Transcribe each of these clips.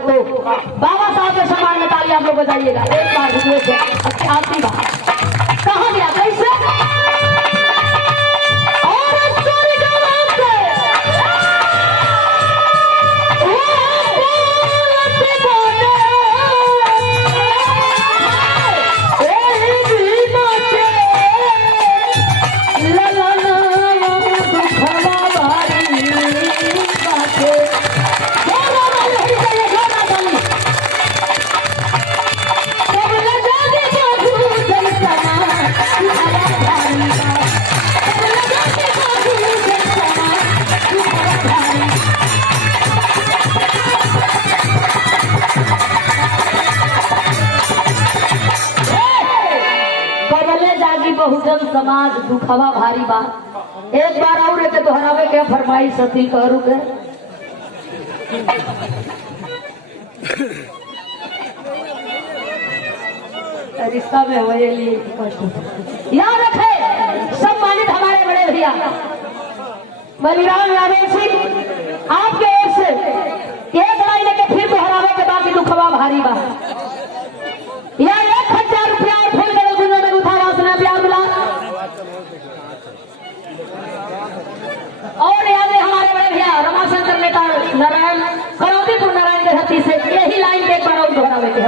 एक तो बाबा साहब के सम्मान में ताली आप लोग बजाइएगा एक बार रिक्वेस्ट है। आखिरी बात कहाँ गया कैसे बहुजन समाज दुखवा भारी बा। एक बार और के दोहरावे के फरमाइश सती करू के रिश्ता में हुए लिए याद रखे सम्मानित हमारे बड़े भैया बलिराम यादव सिंह आपके ओर से एक लड़ाई लेके फिर दोहरावे के बाकी दुखवा भारी बा। या 1000 रुपया और फूल के दुनिया में उठावा सुना प्यार मिला और याद है हमारे बड़े भैया रमाशंकर नेता नारायण करौदीपुर नारायण के धरती से यही लाइन के एक बार और दोहरावे के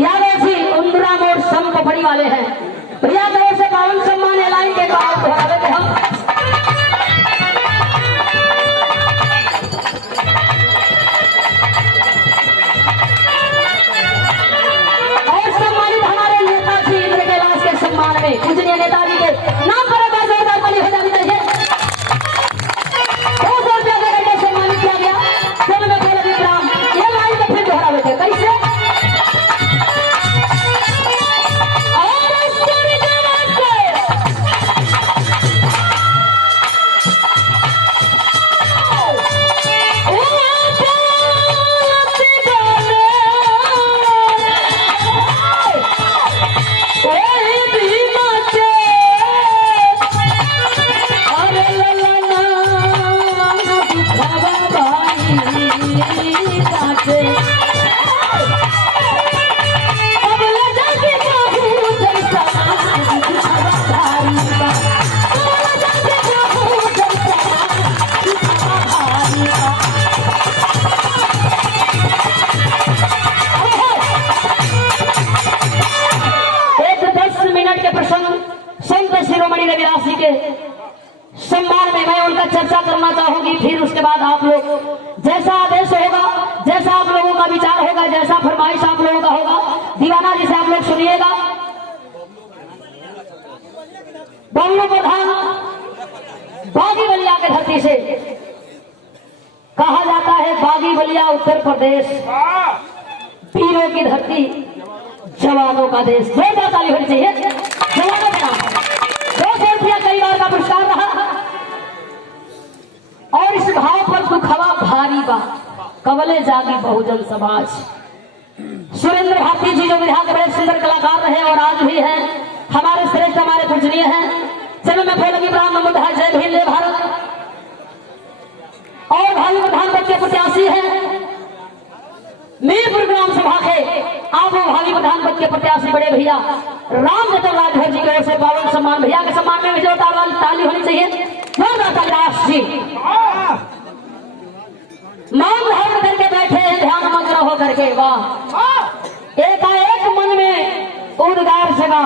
याद ऐसी इंदिरा मोड़ सम पपड़ी वाले हैं भैया की ओर से पावन सम्मान है लाइन के बाद दोहरावे के हम पूजनीय नेताजी के नाम पर जोरदार ताली हो जानी चाहिए। 200 रुपया देकर सम्मानित किया गया चलो मैं बोला विक्राम ये लाइन में फिर दोहरावे थे कैसे रविदास जी के सम्मान में मैं उनका चर्चा करना चाहूंगी। फिर उसके बाद आप लोग जैसा आदेश होगा जैसा आप लोगों का विचार होगा जैसा फरमाइश आप लोगों का होगा दीवाना जी से आप लोग सुनिएगा। बल्लू प्रधान बागी बलिया के धरती से कहा जाता है बागी बलिया उत्तर प्रदेश वीरों की धरती जवानों का देश। जोरदार ताली होनी चाहिए जवानों के नाम 200 रुपया कई बार का पुरस्कार रहा और इस भाव पर दुखवा भारी बा कवले जागी बहुजन समाज। सुरेंद्र भारती जी जो विधान के बड़े सुंदर कलाकार रहे और आज भी हैं हमारे श्रेष्ठ हमारे पूजनीय हैं। चलो मैं बोलूंगी ब्राह्मण मुद्दा जय भीम जय भारत और भावी प्रधान पद के प्रत्याशी हैं मीरपुर ग्राम सभा के आप वो भावी प्रधान पद के प्रत्याशी बड़े भैया राम जतन राठौर जी की ओर से पावन सम्मान भैया के सम्मान में जोरदार वाली ताली होनी चाहिए। जोरदार दास जी मौन धारण करके बैठे हैं ध्यान मग्न होकर के वाह एकाएक मन में उद्गार जगा